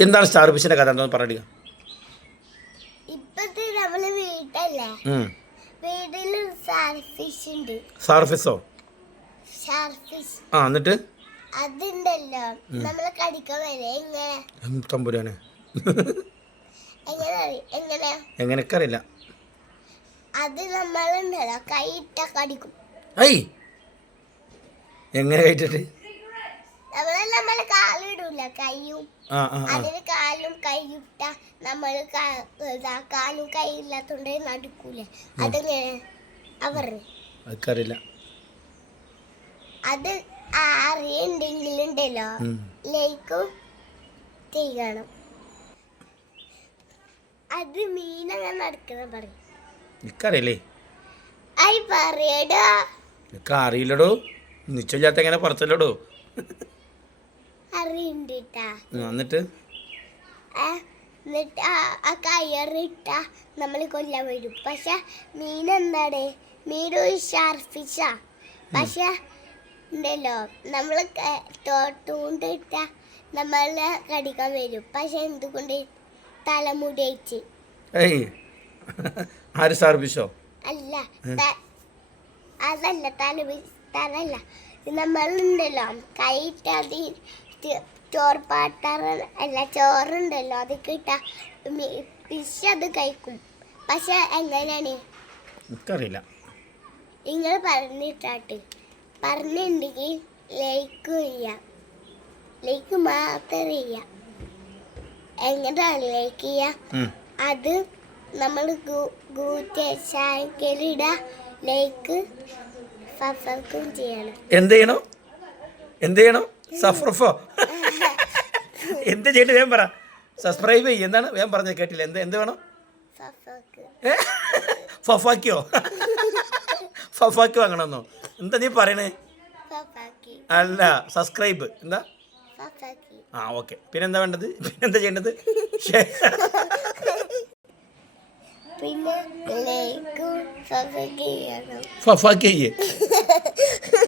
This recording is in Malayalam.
എന്താണ് സ്റ്റാർ ഫിഷിന്റെ കഥ എന്താ പറയുക? ഇപ്പത്തെ നമ്മള് വീട്ടല്ലേ, വീട്ടില് സ്റ്റാർ ഫിഷ് ഉണ്ട്. സാർഫിസോ? Star fish. എന്നിട്ട് അതുണ്ടല്ലോ നമ്മളെ കടിക്കാൻ വരെ എങ്ങനെ തമ്പുരാനെ എങ്ങനെയൊക്കെ അറിയില്ല. അത് നമ്മളുണ്ടല്ലോ കൈയിട്ട കടിക്കും. ഐ എങ്ങനെ കഴിച്ചിട്ട് നമ്മള് കാലിടൂല, കയ്യും അതിന് കാലും കൈയിട്ട നമ്മള് കാലും കൈയില്ലാത്തോണ്ട് നടുക്കൂലേ, അതെങ്ങനെ അറിയില്ല. അത് അറിയണ്ടെങ്കിലുണ്ടല്ലോ ലേക്കും ചെയ്യണം. അത് മീനങ്ങനെ നടക്കുന്ന പറയും. എനിക്കറിയില്ലേ? ഐ പറയടാ, എനിക്ക് അറിയില്ലടോ. നിശ്ചയില്ലാത്ത എങ്ങനെ പുറത്തല്ലടോ. അറിയണ്ടാ. എന്നിട്ട് ആ കയറിട്ട നമ്മൾ കൊല്ലാൻ വരും. പക്ഷെ മീൻ എന്താണ്, മീനൊരു ഷാർഫിഷാ. പക്ഷെ ഉണ്ടല്ലോ നമ്മള് തോട്ടുകൊണ്ടിട്ട നമ്മളെ കടിക്കാൻ വരും. പക്ഷെ എന്തുകൊണ്ട് തലമുടി അയച്ച് അല്ല, അതല്ല തലല്ല. നമ്മളുണ്ടല്ലോ കൈയിട്ടതി ചോർപ്പാട്ടറ അല്ല ചോറുണ്ടല്ലോ അത് കിട്ട ഫിഷ് അത് കഴിക്കും. പക്ഷെ എങ്ങനെയാണ് എനിക്കറിയില്ല. നിങ്ങൾ പറഞ്ഞിട്ടുണ്ടെങ്കിൽ ലേക്ക് മാത്രം ചെയ്യാം. എങ്ങനെയാണ് ലേക്ക് ചെയ്യാം? അത് നമ്മൾ ഗൂറ്റശാക്കലിട ലേക്ക് ഫഫർക്കും ചെയ്യണം. എന്ത് ചെയ്യണം? സഫർഫോ എന്ത് ചെയ്തിട്ട് വേഗം പറ. സബ്സ്ക്രൈബ് ചെയ്യും. എന്താണ് വേഗം പറഞ്ഞത്? കേട്ടില്ല. എന്ത് വേണം? ഫഫാക്കിയോ? ഫഫാക്കി വാങ്ങണമെന്നോ? എന്താ നീ പറയണേ? അല്ല, സബ്സ്ക്രൈബ്. എന്താ? ഓക്കെ. പിന്നെന്താ വേണ്ടത്? പിന്നെന്താ ചെയ്യേണ്ടത്? പിന്നെ ഫഫാക്കി ഫഫാക്കി ചെയ്യേ.